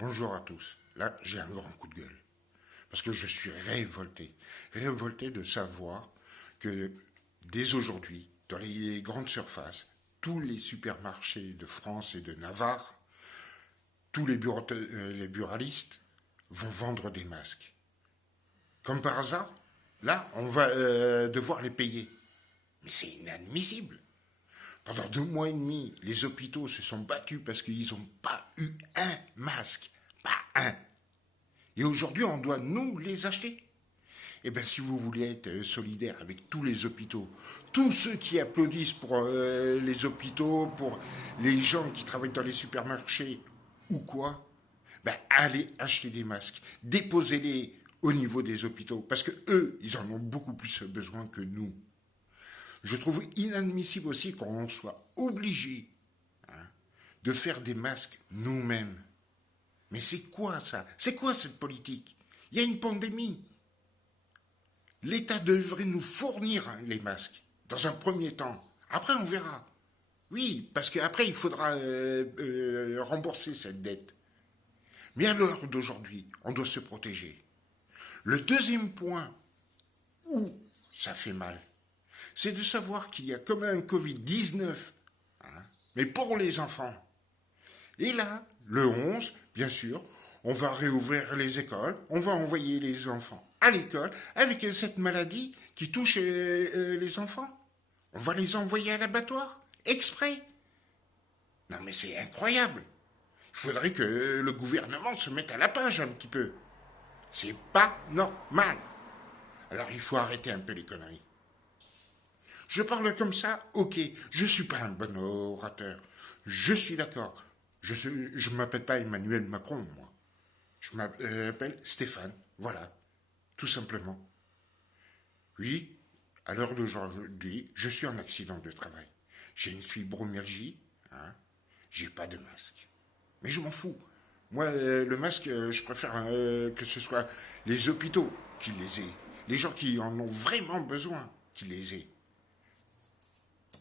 Bonjour à tous. Là, j'ai un grand coup de gueule. Parce que je suis révolté. Révolté de savoir que dès aujourd'hui, dans les grandes surfaces, tous les supermarchés de France et de Navarre, tous les buralistes vont vendre des masques. Comme par hasard, là, on va devoir les payer. Mais c'est inadmissible. Pendant 2 mois et demi, les hôpitaux se sont battus parce qu'ils n'ont pas eu un masque. Pas un. Et aujourd'hui, on doit nous les acheter. Eh bien, si vous voulez être solidaire avec tous les hôpitaux, tous ceux qui applaudissent pour les hôpitaux, pour les gens qui travaillent dans les supermarchés ou quoi, ben, allez acheter des masques. Déposez-les au niveau des hôpitaux. Parce que eux, ils en ont beaucoup plus besoin que nous. Je trouve inadmissible aussi qu'on soit obligé de faire des masques nous-mêmes. Mais c'est quoi ça? C'est quoi cette politique? Il y a une pandémie. L'État devrait nous fournir les masques, dans un premier temps. Après, on verra. Oui, parce qu'après, il faudra rembourser cette dette. Mais à l'heure d'aujourd'hui, on doit se protéger. Le deuxième point où ça fait mal, c'est de savoir qu'il y a comme un Covid-19, mais pour les enfants. Et là, le 11, bien sûr, on va réouvrir les écoles, on va envoyer les enfants à l'école avec cette maladie qui touche les enfants. On va les envoyer à l'abattoir, exprès. Non mais c'est incroyable. Il faudrait que le gouvernement se mette à la page un petit peu. C'est pas normal. Alors il faut arrêter un peu les conneries. Je parle comme ça, ok, je suis pas un bon orateur. Je suis d'accord. Je m'appelle pas Emmanuel Macron, moi. Je m'appelle Stéphane, voilà, tout simplement. Oui, à l'heure d'aujourd'hui, je suis en accident de travail. J'ai une fibromyalgie, j'ai pas de masque. Mais je m'en fous. Moi, le masque, je préfère que ce soit les hôpitaux qui les aient. Les gens qui en ont vraiment besoin qui les aient.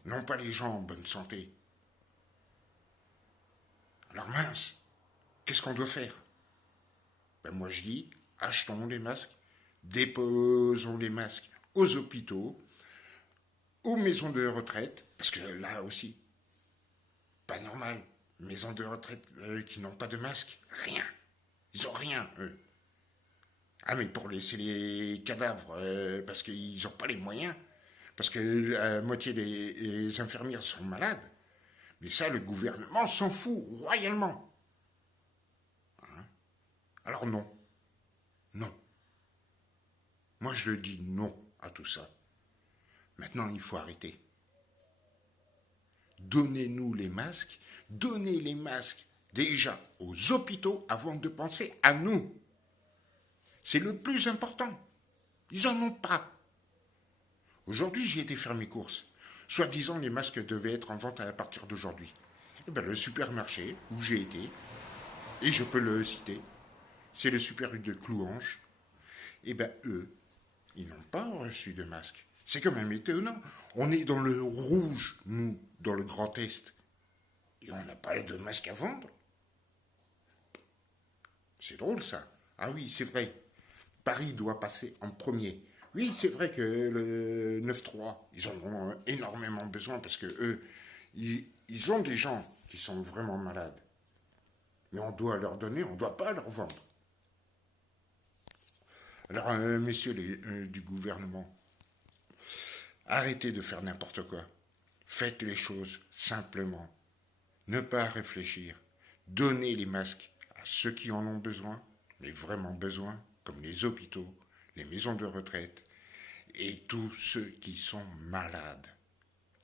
Non pas les gens en bonne santé. Alors mince, qu'est-ce qu'on doit faire? Ben moi je dis, achetons les masques, déposons les masques aux hôpitaux, aux maisons de retraite, parce que là aussi, pas normal, maisons de retraite qui n'ont pas de masque, rien. Ils ont rien, eux. Ah mais pour laisser les cadavres, parce qu'ils n'ont pas les moyens, parce que la moitié des infirmières sont malades. Mais ça, le gouvernement s'en fout royalement. Alors non, non. Moi je le dis non à tout ça. Maintenant il faut arrêter. Donnez les masques déjà aux hôpitaux avant de penser à nous. C'est le plus important. Ils en ont pas. Aujourd'hui j'ai été faire mes courses. Soi-disant les masques devaient être en vente à partir d'aujourd'hui. Eh ben, le supermarché où j'ai été, et je peux le citer, c'est le super U de Clouange, et ben eux, ils n'ont pas reçu de masque. C'est quand même étonnant. On est dans le rouge, nous, dans le Grand Est. Et on n'a pas de masque à vendre. C'est drôle ça. Ah oui, c'est vrai. Paris doit passer en premier. Oui, c'est vrai que le 9-3, ils en ont énormément besoin parce que eux, ils ont des gens qui sont vraiment malades. Mais on doit leur donner, on ne doit pas leur vendre. Alors, messieurs du gouvernement, arrêtez de faire n'importe quoi. Faites les choses simplement. Ne pas réfléchir. Donnez les masques à ceux qui en ont besoin, mais vraiment besoin, comme les hôpitaux, les maisons de retraite et tous ceux qui sont malades,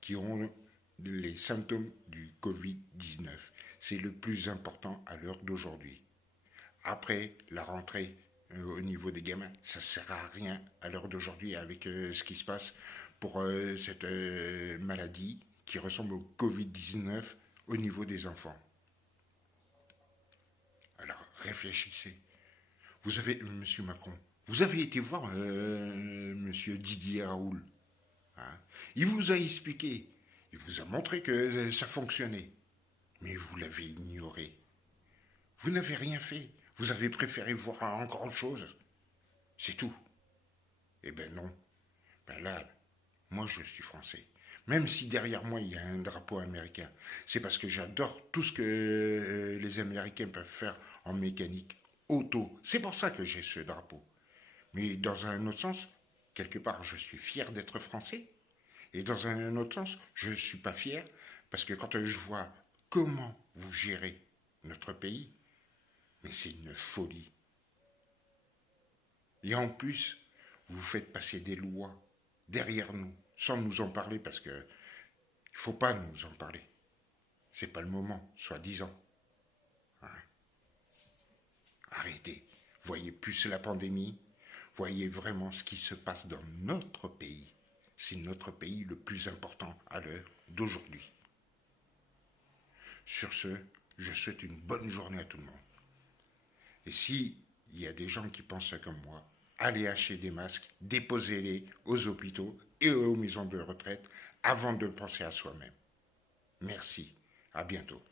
qui ont les symptômes du Covid-19. C'est le plus important à l'heure d'aujourd'hui. Après la rentrée au niveau des gamins, ça ne sert à rien à l'heure d'aujourd'hui avec ce qui se passe pour cette maladie qui ressemble au Covid-19 au niveau des enfants. Alors réfléchissez. Vous avez, Monsieur Macron, vous avez été voir Monsieur Didier Raoult. Il vous a expliqué, il vous a montré que ça fonctionnait. Mais vous l'avez ignoré. Vous n'avez rien fait. Vous avez préféré voir encore autre chose. C'est tout. Eh ben non. Ben là, moi je suis français. Même si derrière moi il y a un drapeau américain, c'est parce que j'adore tout ce que les Américains peuvent faire en mécanique auto. C'est pour ça que j'ai ce drapeau. Mais dans un autre sens, quelque part, je suis fier d'être français. Et dans un autre sens, je ne suis pas fier parce que quand je vois comment vous gérez notre pays, mais c'est une folie. Et en plus, vous faites passer des lois derrière nous, sans nous en parler, parce que il faut pas nous en parler. C'est pas le moment, soi-disant. Hein. Arrêtez. Voyez plus la pandémie, voyez vraiment ce qui se passe dans notre pays. C'est notre pays le plus important à l'heure d'aujourd'hui. Sur ce, je souhaite une bonne journée à tout le monde. Et si il y a des gens qui pensent comme moi, allez acheter des masques, déposez-les aux hôpitaux et aux maisons de retraite avant de penser à soi-même. Merci. À bientôt.